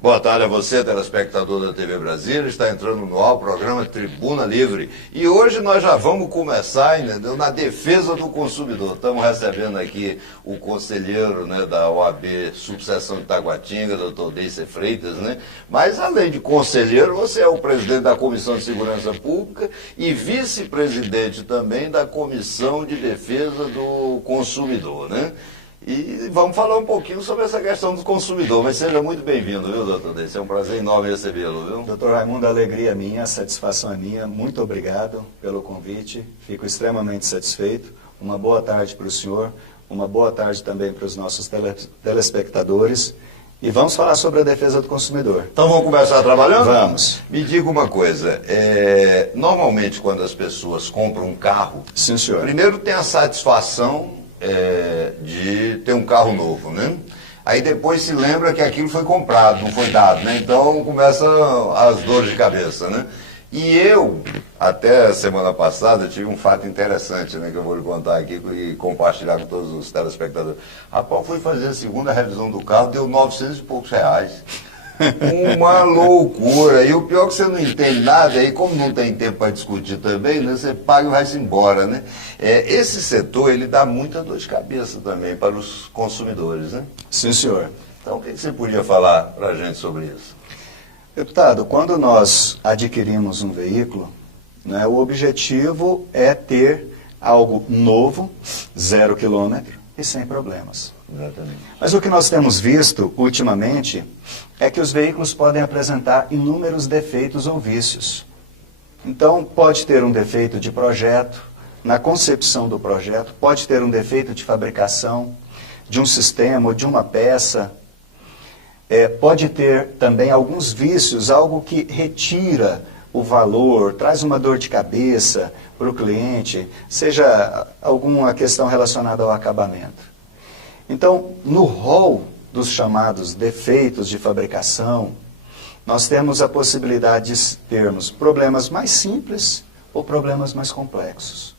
Boa tarde a você, telespectador da TV Brasília. Está entrando no ar o programa Tribuna Livre. E hoje nós já vamos começar, entendeu, na defesa do consumidor. Estamos recebendo aqui o conselheiro, né, da OAB Subseção de Taguatinga, doutor Deice Freitas, né? Mas além de conselheiro, você é o presidente da Comissão de Segurança Pública e vice-presidente também da Comissão de Defesa do Consumidor, né? E vamos falar um pouquinho sobre essa questão do consumidor. Mas seja muito bem-vindo, viu, doutor Deice? É um prazer enorme recebê-lo, viu? Doutor Raimundo, a alegria é minha, a satisfação é minha. Muito obrigado pelo convite. Fico extremamente satisfeito. Uma boa tarde para o senhor, uma boa tarde também para os nossos telespectadores. E vamos falar sobre a defesa do consumidor. Então vamos começar trabalhando? Vamos. Me diga uma coisa, normalmente quando as pessoas compram um carro, Sim, senhor. Primeiro tem a satisfação de ter um carro novo, né? Aí depois se lembra que aquilo foi comprado, não foi dado, né? Então começam as dores de cabeça, né? E eu, até semana passada, tive um fato interessante, né, que eu vou lhe contar aqui e compartilhar com todos os telespectadores. Rapaz, fui fazer a segunda revisão do carro, deu 900 e poucos reais. Uma loucura. E o pior é que você não entende nada, e como não tem tempo para discutir também, né, você paga e vai-se embora, né? Esse setor, ele dá muita dor de cabeça também para os consumidores, né? Sim, senhor. Então, o que você podia falar para a gente sobre isso? Deputado, quando nós adquirimos um veículo, né, o objetivo é ter algo novo, 0 quilômetro e sem problemas. Exatamente. Mas o que nós temos visto ultimamente é que os veículos podem apresentar inúmeros defeitos ou vícios. Então, pode ter um defeito de projeto, na concepção do projeto, pode ter um defeito de fabricação, de um sistema ou de uma peça. Pode ter também alguns vícios, algo que retira o valor, traz uma dor de cabeça para o cliente, seja alguma questão relacionada ao acabamento. Então, no rol dos chamados defeitos de fabricação, nós temos a possibilidade de termos problemas mais simples ou problemas mais complexos,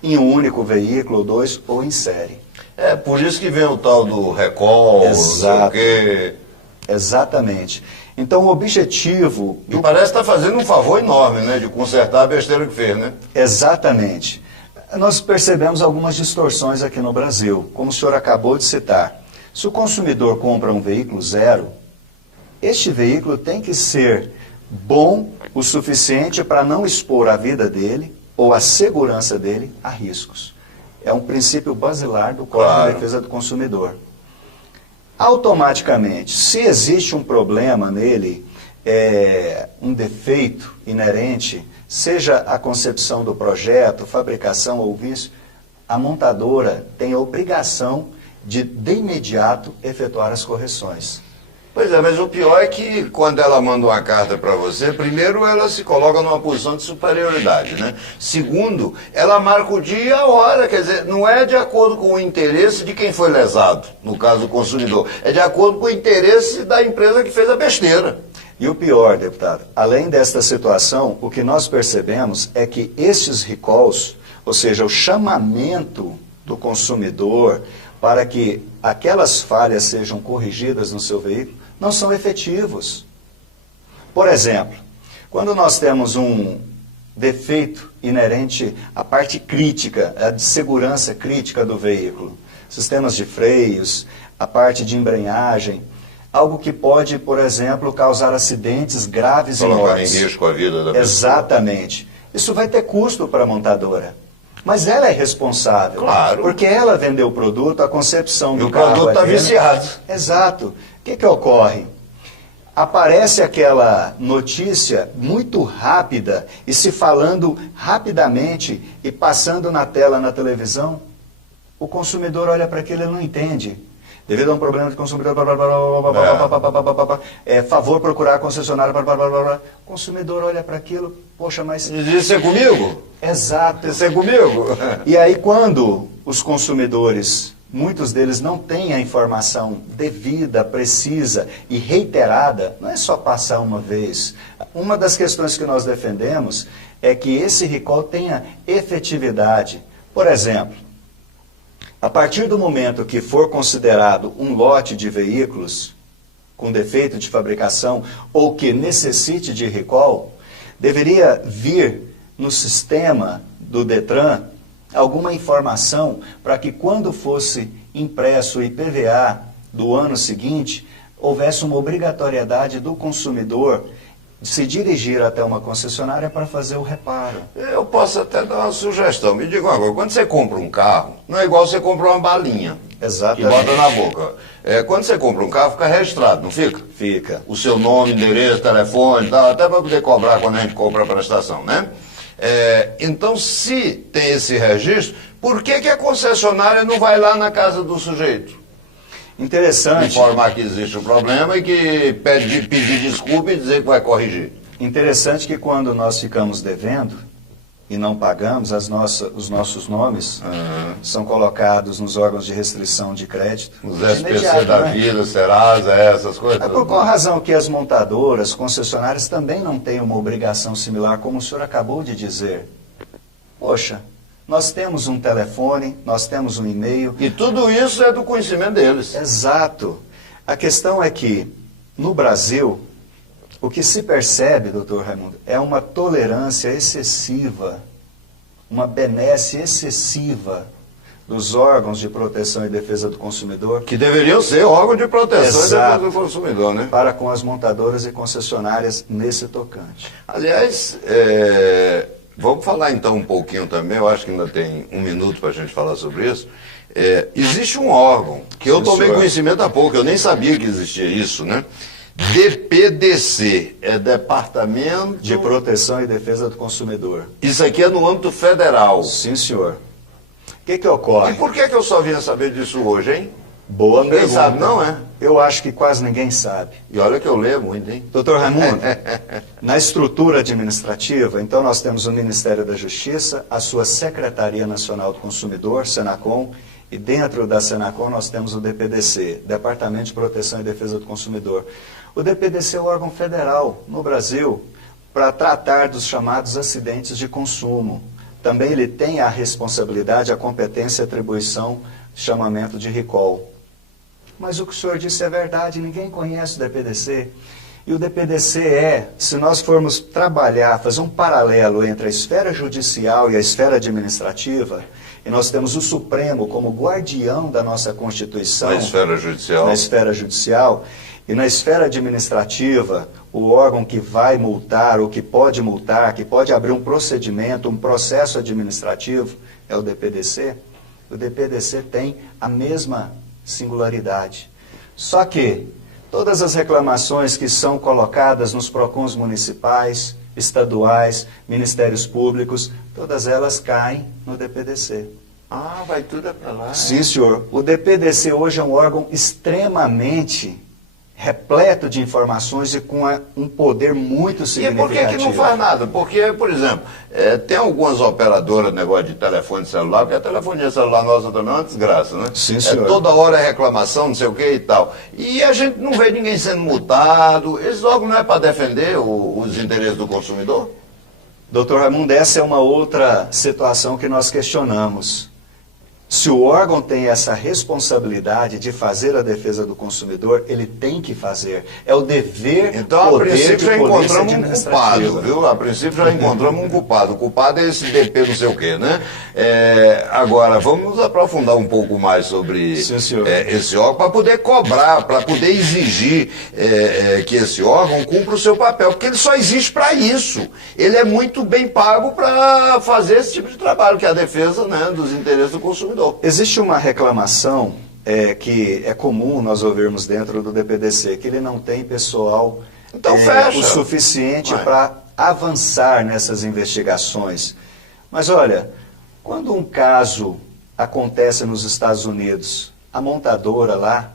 em um único veículo, ou dois, ou em série. É por isso que vem o tal do recall, Exato. Porque... Exatamente. Então, o objetivo... E parece que está fazendo um favor enorme, né, de consertar a besteira que fez, né? Exatamente. Nós percebemos algumas distorções aqui no Brasil, como o senhor acabou de citar. Se o consumidor compra um veículo zero, este veículo tem que ser bom o suficiente para não expor a vida dele ou a segurança dele a riscos. É um princípio basilar do Código de Defesa do Consumidor. Automaticamente, se existe um problema nele, um defeito inerente, seja a concepção do projeto, fabricação ou vício, a montadora tem a obrigação de imediato efetuar as correções. Pois é, mas o pior é que quando ela manda uma carta para você, primeiro ela se coloca numa posição de superioridade, né? Segundo, ela marca o dia e a hora, quer dizer, não é de acordo com o interesse de quem foi lesado, no caso do consumidor, é de acordo com o interesse da empresa que fez a besteira. E o pior, deputado, além desta situação, o que nós percebemos é que esses recalls, ou seja, o chamamento do consumidor para que aquelas falhas sejam corrigidas no seu veículo, não são efetivos. Por exemplo, quando nós temos um defeito inerente à parte crítica, a de segurança crítica do veículo, sistemas de freios, a parte de embreagem, algo que pode, por exemplo, causar acidentes graves e mortes. Colocar em risco a vida da pessoa. Exatamente. Isso vai ter custo para a montadora. Mas ela é responsável. Claro. Porque ela vendeu o produto, a concepção do carro. E o produto está viciado. Exato. O que ocorre? Aparece aquela notícia muito rápida e se falando rapidamente e passando na tela, na televisão, o consumidor olha para aquilo e não entende. Devido a um problema de consumidor, favor procurar a concessionária, o consumidor olha para aquilo, poxa, mas... Isso é comigo? Exato. Isso é comigo? E aí quando os consumidores, muitos deles não têm a informação devida, precisa e reiterada, não é só passar uma vez. Uma das questões que nós defendemos é que esse recall tenha efetividade. Por exemplo, a partir do momento que for considerado um lote de veículos, com defeito de fabricação ou que necessite de recall, deveria vir no sistema do Detran alguma informação para que quando fosse impresso o IPVA do ano seguinte, houvesse uma obrigatoriedade do consumidor de se dirigir até uma concessionária para fazer o reparo. Eu posso até dar uma sugestão. Me diga uma coisa, quando você compra um carro, não é igual você comprar uma balinha. Exatamente. E bota na boca. Quando você compra um carro, fica registrado, não fica? Fica. O seu nome, endereço, telefone, tal, até para poder cobrar quando a gente compra a prestação, né? Então, se tem esse registro, por que a concessionária não vai lá na casa do sujeito? Interessante. Informar que existe um problema e que pedir desculpa e dizer que vai corrigir. Interessante que quando nós ficamos devendo e não pagamos, os nossos nomes são colocados nos órgãos de restrição de crédito. Os SPC da vida, Serasa, essas coisas. Por qual razão que as montadoras, concessionárias também não têm uma obrigação similar, como o senhor acabou de dizer? Poxa, nós temos um telefone, nós temos um e-mail. E tudo isso é do conhecimento deles. Exato. A questão é que, no Brasil, o que se percebe, doutor Raimundo, é uma tolerância excessiva, uma benesse excessiva dos órgãos de proteção e defesa do consumidor. Que deveriam ser órgãos de proteção Exato. e defesa do consumidor, né? Para com as montadoras e concessionárias nesse tocante. Aliás, vamos falar então um pouquinho também, eu acho que ainda tem um minuto para a gente falar sobre isso. Existe um órgão, que eu tomei conhecimento há pouco, eu nem sabia que existia isso, né? DPDC, Departamento de Proteção e Defesa do Consumidor. Isso aqui é no âmbito federal. Sim, senhor. O que ocorre? E por que eu só vinha saber disso hoje, hein? Boa Ninguém pergunta. sabe, não é? Eu acho que quase ninguém sabe. E olha que eu leio muito, hein? Doutor Raimundo, na estrutura administrativa, então nós temos o Ministério da Justiça, a sua Secretaria Nacional do Consumidor, Senacom, e dentro da Senacom nós temos o DPDC, Departamento de Proteção e Defesa do Consumidor. O DPDC é o órgão federal no Brasil para tratar dos chamados acidentes de consumo. Também ele tem a responsabilidade, a competência e atribuição de chamamento de recall. Mas o que o senhor disse é verdade, ninguém conhece o DPDC. E o DPDC se nós formos trabalhar, fazer um paralelo entre a esfera judicial e a esfera administrativa, e nós temos o Supremo como guardião da nossa Constituição. Na esfera judicial. Na esfera judicial. E na esfera administrativa, o órgão que vai multar, ou que pode multar, que pode abrir um procedimento, um processo administrativo, é o DPDC. O DPDC tem a mesma singularidade. Só que todas as reclamações que são colocadas nos PROCONs municipais, estaduais, ministérios públicos, todas elas caem no DPDC. Ah, vai tudo para lá. Sim, senhor. O DPDC hoje é um órgão extremamente repleto de informações e com um poder muito significativo. E por que não faz nada? Porque, por exemplo, tem algumas operadoras de negócio de telefone celular, porque a telefonia celular nossa também é uma desgraça, né? Sim, senhor. Toda hora é reclamação, não sei o que e tal. E a gente não vê ninguém sendo multado. Esse órgão não é para defender os interesses do consumidor? Doutor Raimundo, essa é uma outra situação que nós questionamos. Se o órgão tem essa responsabilidade de fazer a defesa do consumidor, ele tem que fazer. É o dever, então, a princípio já encontramos um culpado, viu? A princípio já encontramos um culpado. O culpado é esse DP não sei o quê, né? Agora, vamos nos aprofundar um pouco mais sobre esse órgão, para poder cobrar, para poder exigir que esse órgão cumpra o seu papel, porque ele só existe para isso. Ele é muito bem pago para fazer esse tipo de trabalho, que é a defesa, né, dos interesses do consumidor. Existe uma reclamação que é comum nós ouvirmos dentro do DPDC, que ele não tem pessoal o suficiente para avançar nessas investigações. Mas olha, quando um caso acontece nos Estados Unidos, a montadora lá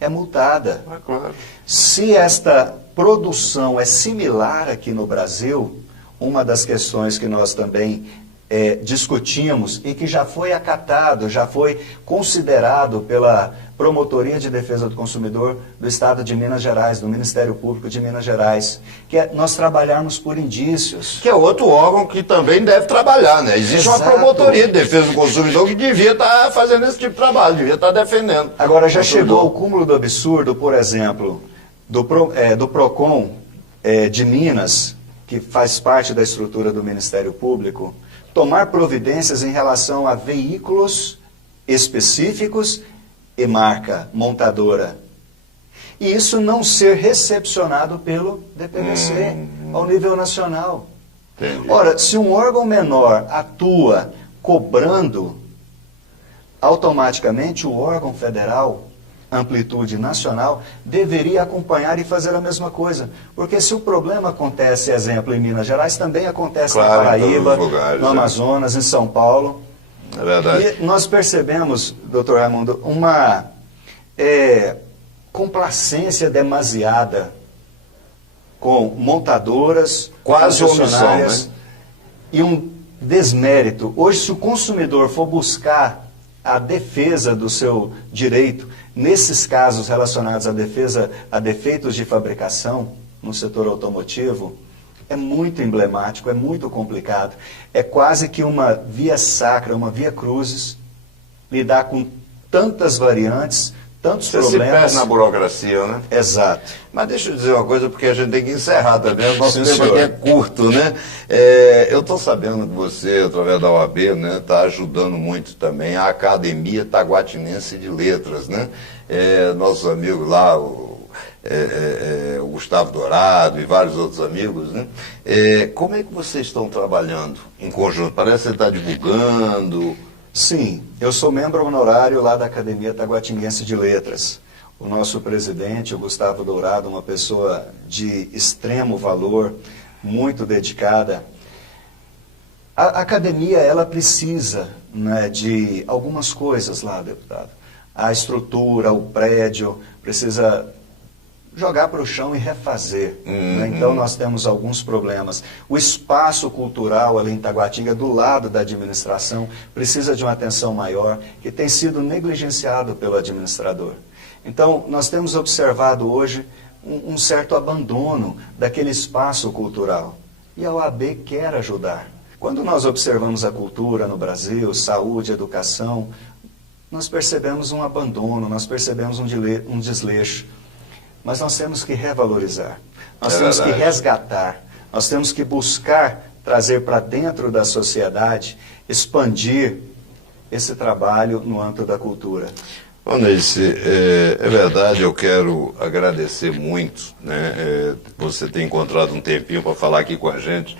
é multada. Claro. Se esta produção é similar aqui no Brasil, uma das questões que nós também discutimos e que já foi acatado, já foi considerado pela Promotoria de Defesa do Consumidor do Estado de Minas Gerais, do Ministério Público de Minas Gerais, que é nós trabalharmos por indícios. Que é outro órgão que também deve trabalhar, né? Existe uma Promotoria de Defesa do Consumidor que devia estar fazendo esse tipo de trabalho, devia estar defendendo. Agora, já chegou ao cúmulo do absurdo, por exemplo, do PROCON de Minas, que faz parte da estrutura do Ministério Público, tomar providências em relação a veículos específicos e marca montadora. E isso não ser recepcionado pelo DPVC ao nível nacional. Entendi. Ora, se um órgão menor atua cobrando, automaticamente o órgão federal, amplitude nacional, deveria acompanhar e fazer a mesma coisa. Porque se o problema acontece, exemplo, em Minas Gerais, também acontece Claro, na Paraíba, em todos os lugares, no Amazonas, em São Paulo. É verdade. E nós percebemos, doutor Raimundo, uma complacência demasiada com montadoras, quase concessionárias, omissão, né? E um desmérito. Hoje, se o consumidor for buscar a defesa do seu direito, nesses casos relacionados a defeitos de fabricação no setor automotivo, é muito emblemático, é muito complicado. É quase que uma via sacra, uma via crucis, lidar com tantas variantes, tantos Você problemas. se perde na burocracia, né? Exato. Mas deixa eu dizer uma coisa, porque a gente tem que encerrar também. O nosso Sim, tempo senhor. aqui é curto, né? Eu estou sabendo que você, através da OAB, né, está ajudando muito também a Academia Taguatinense de Letras, né? Nossos amigos lá, o Gustavo Dourado e vários outros amigos, né? Como é que vocês estão trabalhando em conjunto? Parece que você está divulgando. Sim, eu sou membro honorário lá da Academia Taguatinense de Letras. O nosso presidente, o Gustavo Dourado, uma pessoa de extremo valor, muito dedicada. A academia, ela precisa, né, de algumas coisas lá, deputado. A estrutura, o prédio, precisa jogar para o chão e refazer. Né? Então, nós temos alguns problemas. O espaço cultural ali em Taguatinga, do lado da administração, precisa de uma atenção maior, que tem sido negligenciado pelo administrador. Então, nós temos observado hoje um certo abandono daquele espaço cultural. E a OAB quer ajudar. Quando nós observamos a cultura no Brasil, saúde, educação, nós percebemos um abandono, nós percebemos um desleixo. Mas nós temos que revalorizar, nós temos que resgatar, nós temos que buscar trazer para dentro da sociedade, expandir esse trabalho no âmbito da cultura. Bom, Neice, é verdade, eu quero agradecer muito, né? Você ter encontrado um tempinho para falar aqui com a gente.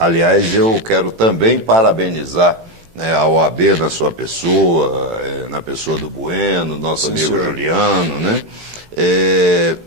Aliás, eu quero também parabenizar, né, a OAB na sua pessoa, na pessoa do Bueno, nosso amigo senhor Juliano, né?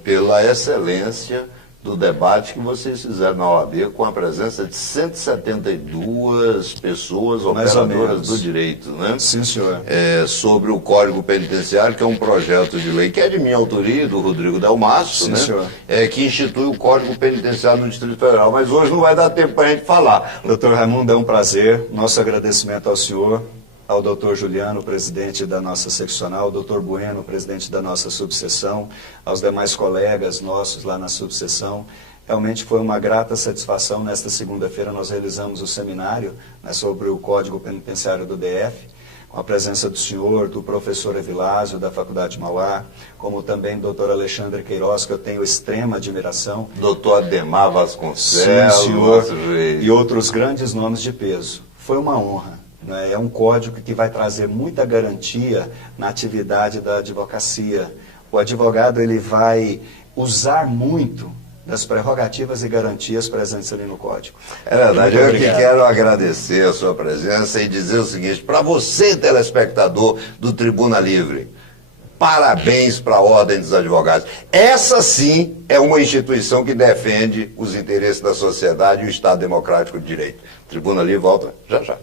Pela excelência do debate que vocês fizeram na OAB com a presença de 172 pessoas operadoras do direito, né? Sim, senhor. Sobre o Código Penitenciário, que é um projeto de lei que é de minha autoria, do Rodrigo Delmasso, sim, né? Senhor. Que institui o Código Penitenciário no Distrito Federal. Mas hoje não vai dar tempo para a gente falar. Doutor Raimundo, é um prazer. Nosso agradecimento ao senhor, ao doutor Juliano, presidente da nossa seccional, ao doutor Bueno, presidente da nossa subseção, aos demais colegas nossos lá na subseção. Realmente foi uma grata satisfação. Nesta segunda-feira nós realizamos o seminário, né, sobre o Código Penitenciário do DF, com a presença do senhor, do professor Evilásio, da Faculdade de Mauá, como também do doutor Alexandre Queiroz, que eu tenho extrema admiração. Doutor Ademar Vasconcelos. Sim, senhor, e outros grandes nomes de peso. Foi uma honra. É um código que vai trazer muita garantia na atividade da advocacia. O advogado ele vai usar muito das prerrogativas e garantias presentes ali no código. É verdade, eu que quero agradecer a sua presença e dizer o seguinte, para você, telespectador do Tribuna Livre, parabéns para a Ordem dos Advogados. Essa sim é uma instituição que defende os interesses da sociedade e o Estado Democrático de Direito. Tribuna Livre volta já já.